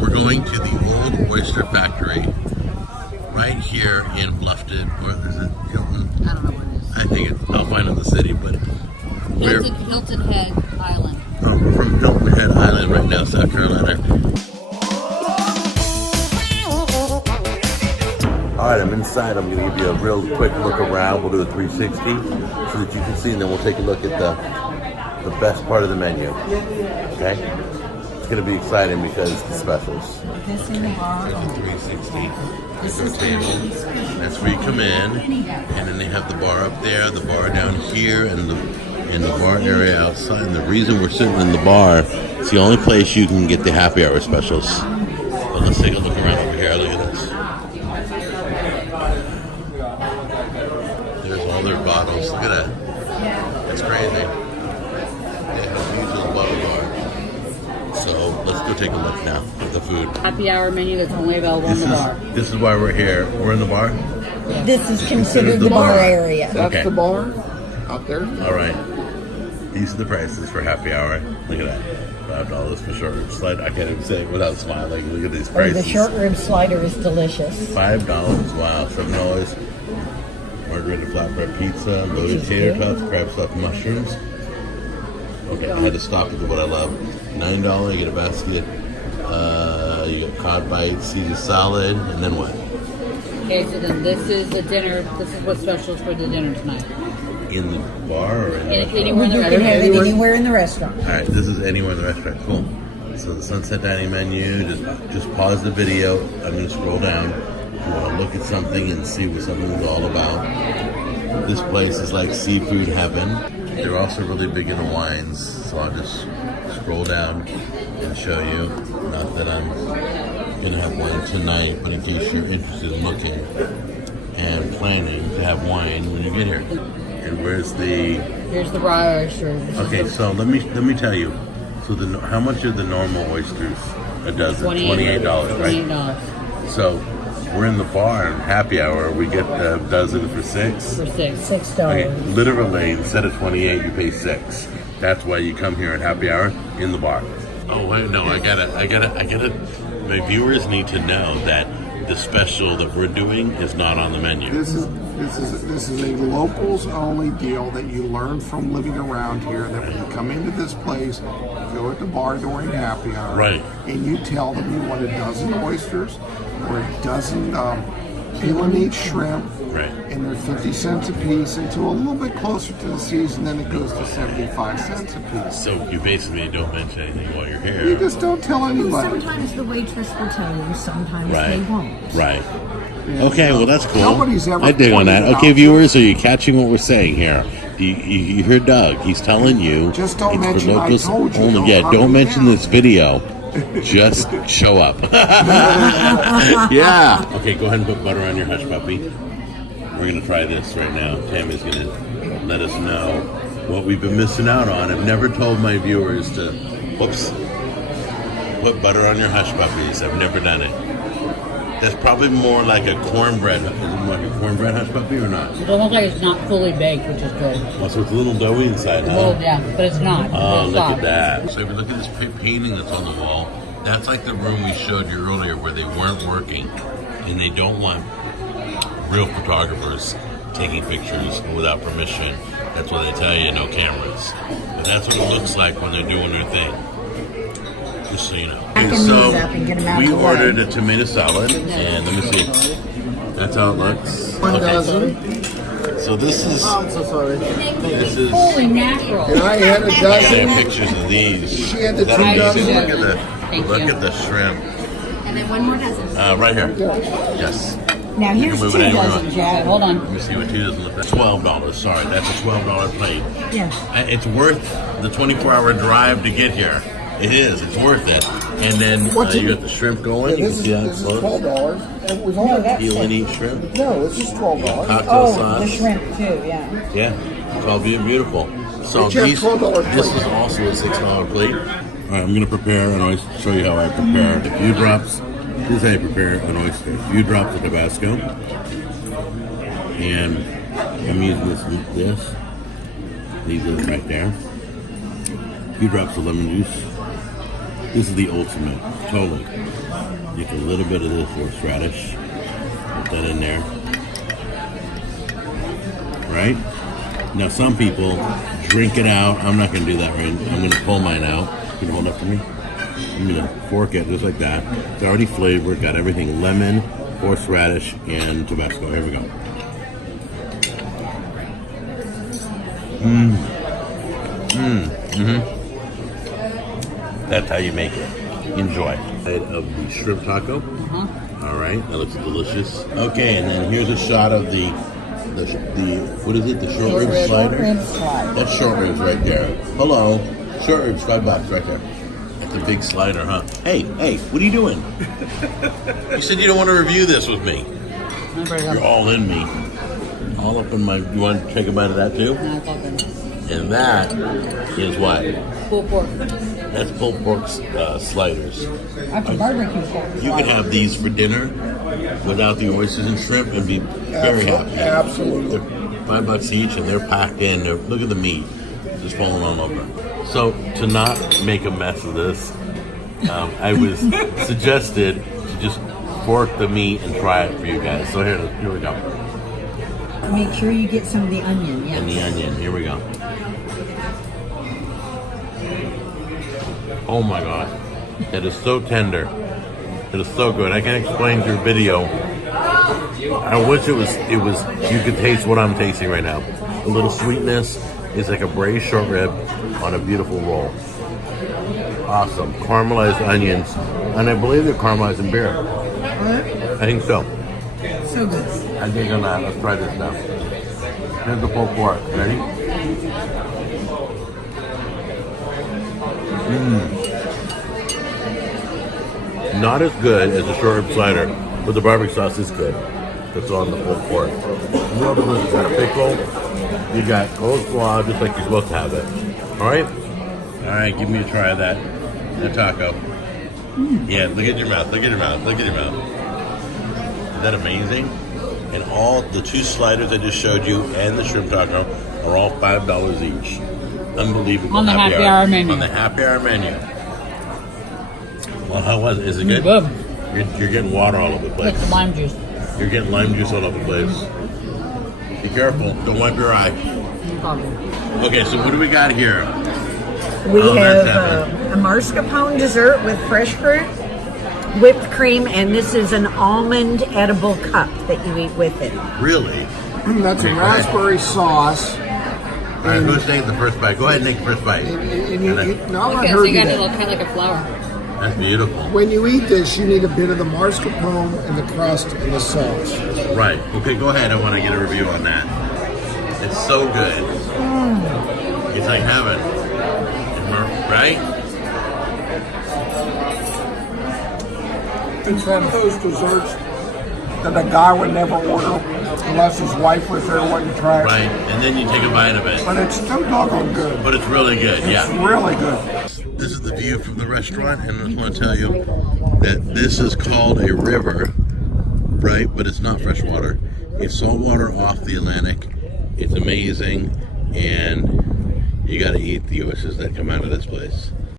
We're going to the old Oyster Factory right here in Bluffton, or is it Hilton? I don't know what it is. I think it's, I'll find out the city, but Hilton Head Island. We're from Hilton Head Island right now, South Carolina. All right, I'm inside. I'm going to give you a real quick look around. We'll do a 360 so that you can see, and then we'll take a look at the best part of the menu. Okay? It's going to be exciting because it's the specials. This in the bar. There's the 360. This There's is our table. That's where you come in, and then they have the bar up there, the bar down here, and the bar area outside. And the reason we're sitting in the bar, it's the only place you can get the happy hour specials. But let's take a look around over here. Look at this. There's all their bottles. Look at that. That's crazy. They have a huge bottle bar. So let's go take a look now at the food. Happy hour menu that's only available in the bar. This is why we're here. We're in the bar? This is considered the bar area. Okay. That's the bar out there. All right. These are the prices for happy hour. Look at that. $5 for short rib slide. I can't even say it without smiling. Look at these prices. The short rib slider is delicious. $5. Wow. $7. Margarita flatbread pizza, loaded tater tots, crab stuffed mushrooms. Okay, I had to stop at what I love. $9, you get a basket. You get cod bites, Caesar salad, and then what? Okay, so then this is the dinner. This is what specials for the dinner tonight. In the bar or in the restaurant? Anywhere in the You can have it anywhere in the restaurant. All right, this is anywhere in the restaurant. Cool. So the sunset dining menu. Just pause the video. I'm going to scroll down. You want to look at something and see what something's all about. This place is like seafood heaven. They're also really big into wines, so I'll just scroll down and show you. Not that I'm gonna have wine tonight, but in case you're interested in looking and planning to have wine when you get here. And here's the raw oyster. Okay, so let me tell you. So how much are the normal oysters a dozen? $28, right? $28. So we're in the bar and happy hour. We get a dozen for $6. For $6. Okay, literally, instead of 28, you pay $6. That's why you come here at happy hour in the bar. Oh wait, no, I gotta. My viewers need to know that the special that we're doing is not on the menu. This is a locals only deal that you learn from living around here. That when you come into this place, you go at the bar during happy hour, Right. And you tell them you want a dozen oysters or a dozen peel and eat shrimp. Right. And they're 50 cents a piece until a little bit closer to the season, then it goes to 75 cents a piece. So you basically don't mention anything while you're here. You just don't tell anybody. Sometimes the waitress will tell you, sometimes Right. they won't. Right. Okay, well that's cool. Nobody's ever I dig on that. pointed it Okay, out. viewers, are you catching what we're saying here? You hear Doug? He's telling you. Just don't it's mention for I locals told you. only. Don't Yeah, hunt don't me mention down. this video. Just show up. Yeah. Okay, go ahead and put butter on your hush puppy. We're gonna try this right now. Tammy's gonna let us know what we've been missing out on. I've never told my viewers to, put butter on your hush puppies. I've never done it. That's probably more like a cornbread. Is it more like a cornbread hush puppy or not? It almost like it's not fully baked, which is good. Oh, so it's a little doughy inside, huh? Well, yeah, but it's not. Oh, It's look soft. at that. So if you look at this painting that's on the wall, that's like the room we showed you earlier where they weren't working. And they don't want real photographers taking pictures without permission. That's why they tell you no cameras. But that's what it looks like when they're doing their thing. Just so you know. Back And these so up and get 'em out we of the way. ordered a tomato salad, and let me see. That's how it looks. One Okay. dozen. So this is I'm so sorry. this is. Fully natural. And I had a They have dozen. pictures of these. She had the That two amazing. dozen. Look at the Thank look you. at the shrimp. And then one more dozen. Right here. Yes. Now You here's can move 2 it anywhere dozen, you want. Jack. Hold on. Let me see what 2 dozen look like. $12. Sorry, that's a $12 plate. Yeah. It's worth the 24-hour drive to get here. It is. It's worth it. And then What's you it? got the shrimp going. You This can is see how this it is floats. $12, and we've only got Peel and eat shrimp. no. This is $12. Cocktail Oh, sauce. the shrimp too, yeah. Yeah, it's all beautiful. So Each have these, $12 this plate. is also a $6 plate. All right, I'm going to prepare an oyster. Show you how I prepare. A few drops. This is how you prepare an oyster. A few drops of Tabasco, and I'm using this. These are right there. A few drops of lemon juice, This is the ultimate, totally. Get a little bit of this horseradish, put that in there. Right? Now some people drink it out. I'm not going to do that right. I'm going to pull mine out. Can you hold up for me? I'm going to fork it just like that. It's already flavored, got everything, lemon, horseradish, and Tabasco. Here we go. That's how you make it. Enjoy. Side of the shrimp taco. All right, that looks delicious. Okay, and then here's a shot of the what is it? The short rib slider. That's short ribs right there. Hello, short ribs, $5 right there. That's a big slider, huh? Hey, what are you doing? You said you don't want to review this with me. You're all in me. All up in my. You want to take a bite of that too? No, it's all good. And that is what? Pulled pork. That's pulled pork sliders. That's a barbecue pork. You can have these for dinner without the oysters and shrimp and be very happy. Absolutely. They're $5 each and they're packed in. Look at the meat. It's just falling all over. So to not make a mess of this, I was suggested to just fork the meat and try it for you guys. So here we go. Make sure you get some of the onion, And the onion. Here we go. Oh my God. It is so tender. It is so good. I can't explain through video. I wish it was you could taste what I'm tasting right now. A little sweetness. It's like a braised short rib on a beautiful roll. Awesome. Caramelized onions. And I believe they're caramelized in beer. I think so. So good. I think on that. Let's try this now. Here's the pulled pork. Ready? Not as good as the short rib slider, but the barbecue sauce is good. That's on the pulled pork. You got a pickle. You got coleslaw, just like you're supposed to have it. All right? All right, give me a try of that taco. Yeah, look at your mouth. Look at your mouth. Look at your mouth. Is that amazing? And all the 2 sliders I just showed you and the shrimp taco are all $5 each. Unbelievable. On the happy hour menu. On the happy hour menu. Well, how was it? Is it good? Good. You're getting water all over the place. With the lime juice. You're getting lime juice all over the place. Be careful. Don't wipe your eye. No problem. Okay, so what do we got here? We that's have a mascarpone dessert with fresh fruit, whipped cream, and this is an almond edible cup that you eat with it. Really? That's a raspberry sauce. All right, who's taking the first bite? Go ahead and take the first bite. No, I Okay, so heard you you got it that. look kind of like a flower. That's beautiful. When you eat this, you need a bit of the mascarpone and the crust and the sauce. Right. Okay, go ahead. I want to get a review on that. It's so good. It's like heaven. Right? It's one of those desserts that a guy would never order unless his wife was there wanting to try it. Right. And then you take a bite of it. But it's so doggone good. But it's really good. It's Yeah. really good. This is the view from the restaurant, and I just want to tell you that this is called a river, right? But it's not fresh water. It's salt water off the Atlantic. It's amazing, and you got to eat the oysters that come out of this place.